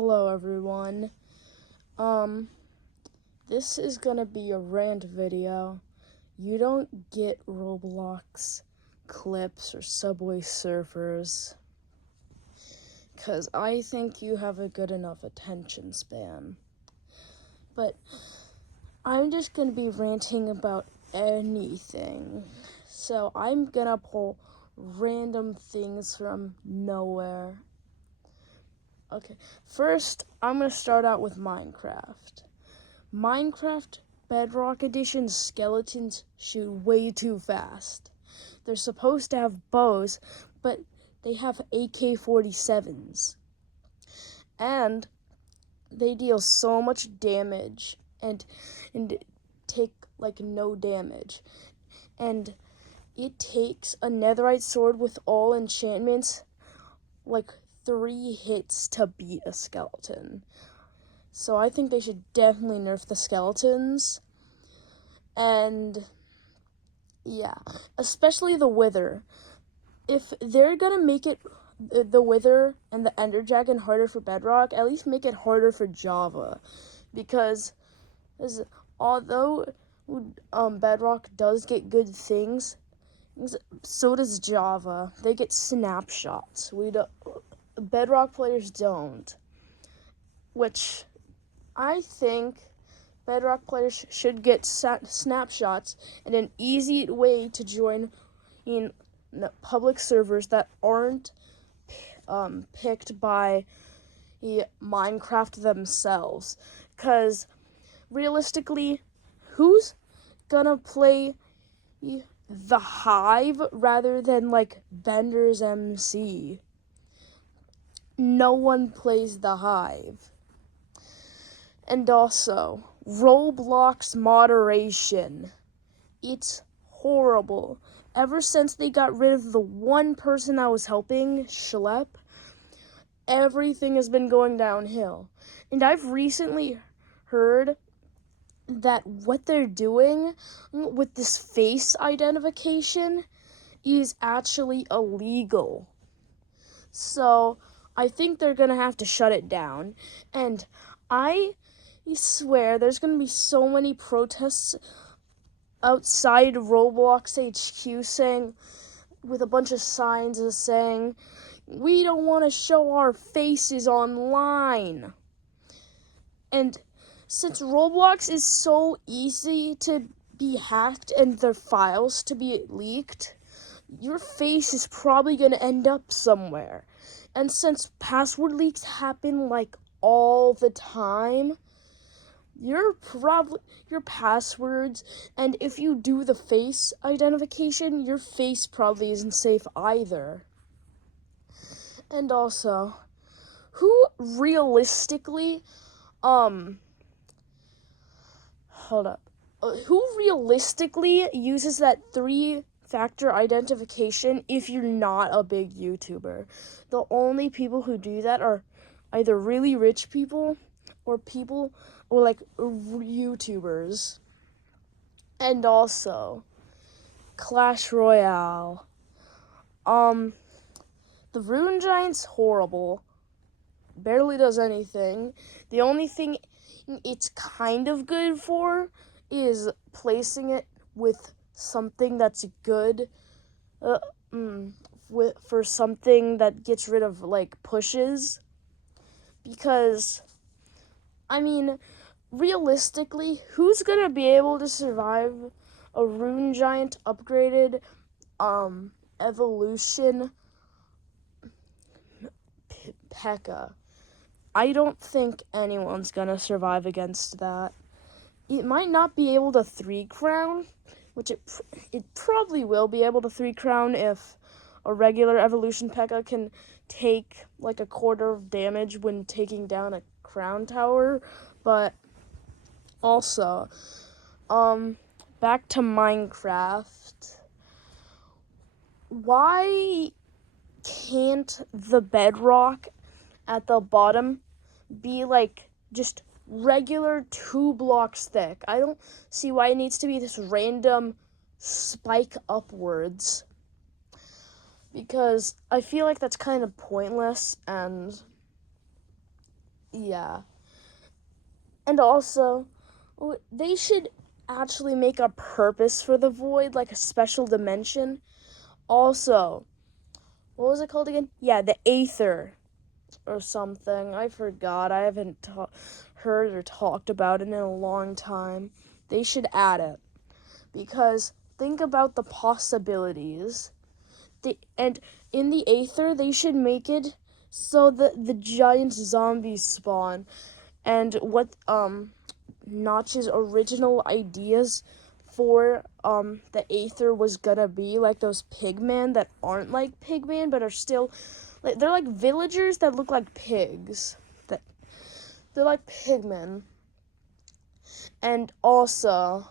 Hello everyone. This is gonna be a rant video. You don't get Roblox clips or Subway Surfers, 'cause I think you have a good enough attention span. But I'm just gonna be ranting about anything. So I'm gonna pull random things from nowhere. Okay, first I'm gonna start out with Minecraft. Minecraft Bedrock Edition skeletons shoot way too fast. They're supposed to have bows, but they have AK-47s. And they deal so much damage and take like no damage. And it takes a netherite sword with all enchantments like 3 hits to beat a skeleton. So I think they should definitely nerf the skeletons. And yeah, especially the Wither. If they're gonna make it the Wither and the Ender Dragon harder for Bedrock, at least make it harder for Java. Because although Bedrock does get good things, so does Java. They get snapshots. Bedrock players don't. Which I think Bedrock players should get snapshots, and an easy way to join in public servers that aren't picked by Minecraft themselves. Because realistically, who's gonna play the Hive rather than like Bender's MC? No one plays the Hive. And also, Roblox moderation. It's horrible. Ever since they got rid of the one person I was helping, Schlep, everything has been going downhill. And I've recently heard that what they're doing with this face identification is actually illegal. So I think they're gonna have to shut it down. And I swear there's gonna be so many protests outside Roblox HQ saying, with a bunch of signs saying, we don't want to show our faces online. And since Roblox is so easy to be hacked and their files to be leaked, your face is probably going to end up somewhere. And since password leaks happen like all the time, your passwords, and if you do the face identification, your face probably isn't safe either. And also, who realistically who realistically uses that 3-factor identification if you're not a big YouTuber? The only people who do that are either really rich people or like YouTubers. And also, Clash Royale. The Rune Giant's horrible. Barely does anything. The only thing it's kind of good for is placing it with something that's good, for something that gets rid of like pushes. Because, I mean, realistically, who's gonna be able to survive a Rune Giant upgraded evolution P.E.K.K.A? I don't think anyone's gonna survive against that. It might not be able to 3-crown, which it probably will be able to 3-crown if a regular evolution P.E.K.K.A can take like a quarter of damage when taking down a crown tower. But also, back to Minecraft. Why can't the bedrock at the bottom be like just regular 2 blocks thick? I don't see why it needs to be this random spike upwards, because I feel like that's kind of pointless. And Yeah. And also, they should actually make a purpose for the void, like a special dimension. Also, what was it called again? Yeah, the Aether or something. I forgot. I haven't heard or talked about it in a long time. They should add it because think about the possibilities. And in the Aether, they should make it so that the giant zombies spawn. And what Notch's original ideas for the Aether was gonna be, like those pigmen that aren't like pigmen but are still like they're like villagers that look like pigs. That they're like pigmen. And also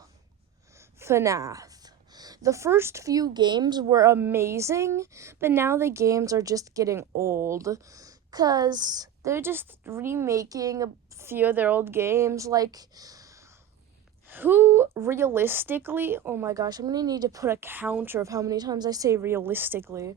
FNAF. The first few games were amazing, but now the games are just getting old cuz they're just remaking a few of their old games. Like, who realistically, oh my gosh, I'm gonna need to put a counter of how many times I say realistically.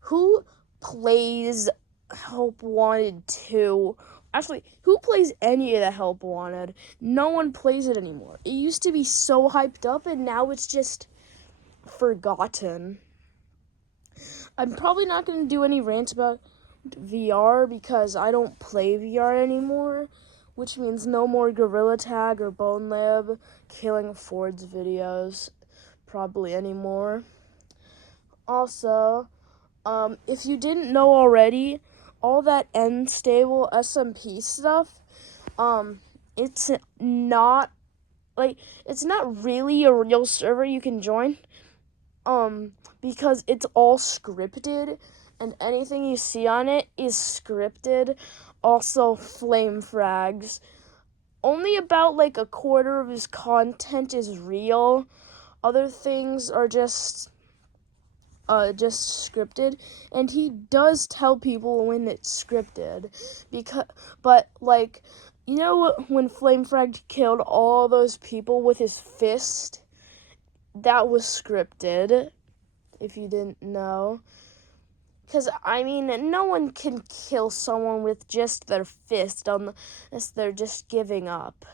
Who plays Help Wanted 2? Actually, who plays any of the Help Wanted? No one plays it anymore. It used to be so hyped up and now it's just forgotten. I'm probably not gonna do any rants about VR because I don't play VR anymore, which means no more Gorilla Tag or Bone Lab killing Ford's videos probably anymore. Also, if you didn't know already, all that N-stable SMP stuff, it's not it's not really a real server you can join. Because it's all scripted and anything you see on it is scripted. Also, flame frags. Only about like a quarter of his content is real. Other things are just scripted, and he does tell people when it's scripted. But like, you know when Flame Frag killed all those people with his fist? That was scripted, if you didn't know. Because, I mean, no one can kill someone with just their fist unless they're just giving up.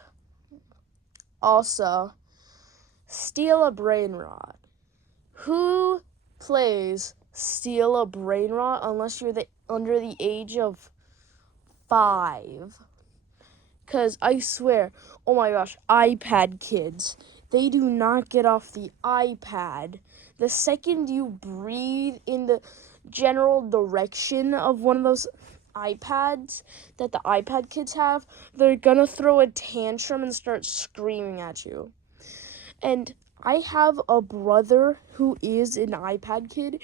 Also, steal a brain rot. Who plays steal a brain rot unless you're under the age of 5? Because I swear, oh my gosh, iPad kids, they do not get off the iPad. The second you breathe in the general direction of one of those iPads that the iPad kids have, they're gonna throw a tantrum and start screaming at you. And I have a brother who is an iPad kid,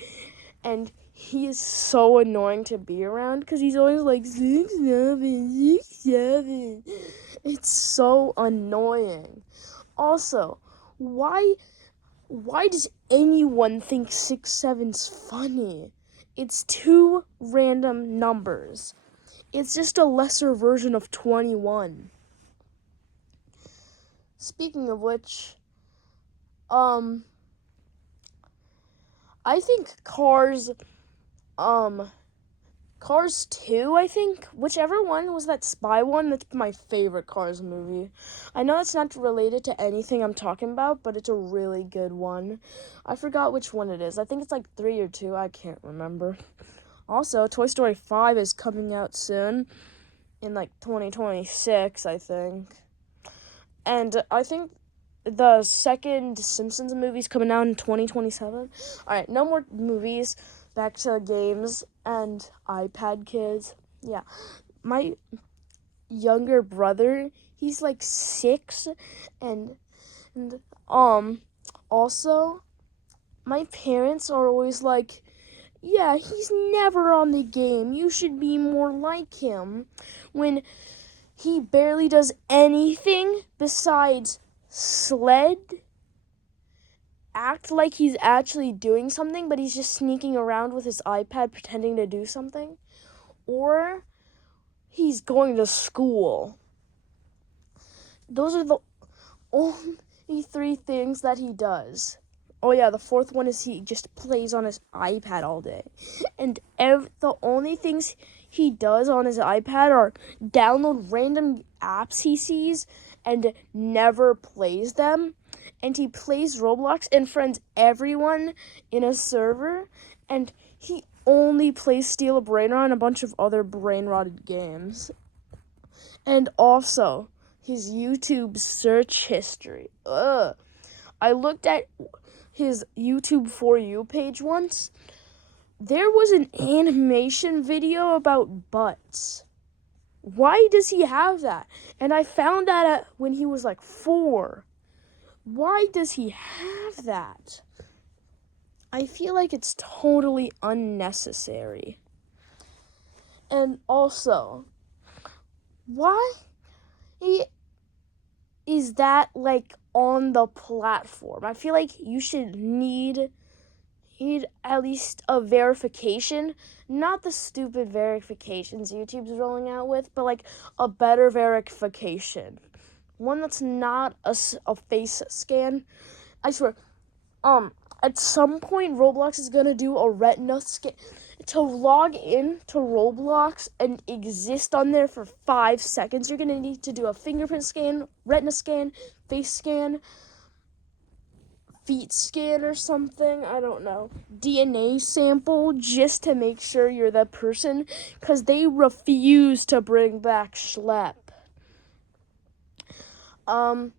and he is so annoying to be around because he's always like 6'7", 6'7". It's so annoying. Also, why does anyone think 6'7's funny? It's two random numbers. It's just a lesser version of 21. Speaking of which, I think Cars 2, I think. Whichever one was that spy one, that's my favorite Cars movie. I know it's not related to anything I'm talking about, but it's a really good one. I forgot which one it is. I think it's like 3 or 2. I can't remember. Also, Toy Story 5 is coming out soon. In like 2026, I think. And I think the second Simpsons movie is coming out in 2027. Alright, no more movies. Back to games and iPad kids. Yeah. My younger brother, he's like 6, and also my parents are always like, yeah, he's never on the game. You should be more like him. When he barely does anything besides sled, act like he's actually doing something, but he's just sneaking around with his iPad pretending to do something. Or he's going to school. Those are the only 3 things that he does. Oh yeah, the 4th one is he just plays on his iPad all day. And the only things he does on his iPad are download random apps he sees and never plays them. And he plays Roblox and friends everyone in a server. And he only plays Steal a Brain Rot and a bunch of other brain-rotted games. And also, his YouTube search history. Ugh. I looked at his YouTube For You page once. There was an animation video about butts. Why does he have that? And I found that when he was like 4. Why does he have that? I feel like it's totally unnecessary. And also, why is that like on the platform? I feel like you should need at least a verification, not the stupid verifications YouTube's rolling out with, but like a better verification. One that's not a face scan. I swear, at some point Roblox is gonna do a retina scan. To log in to Roblox and exist on there for 5 seconds, you're gonna need to do a fingerprint scan, retina scan, face scan, feet scan or something, I don't know, DNA sample, just to make sure you're the person, because they refuse to bring back Schlep. I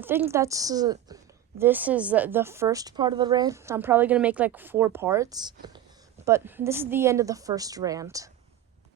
think this is the first part of the rant. I'm probably going to make like 4 parts, but this is the end of the first rant.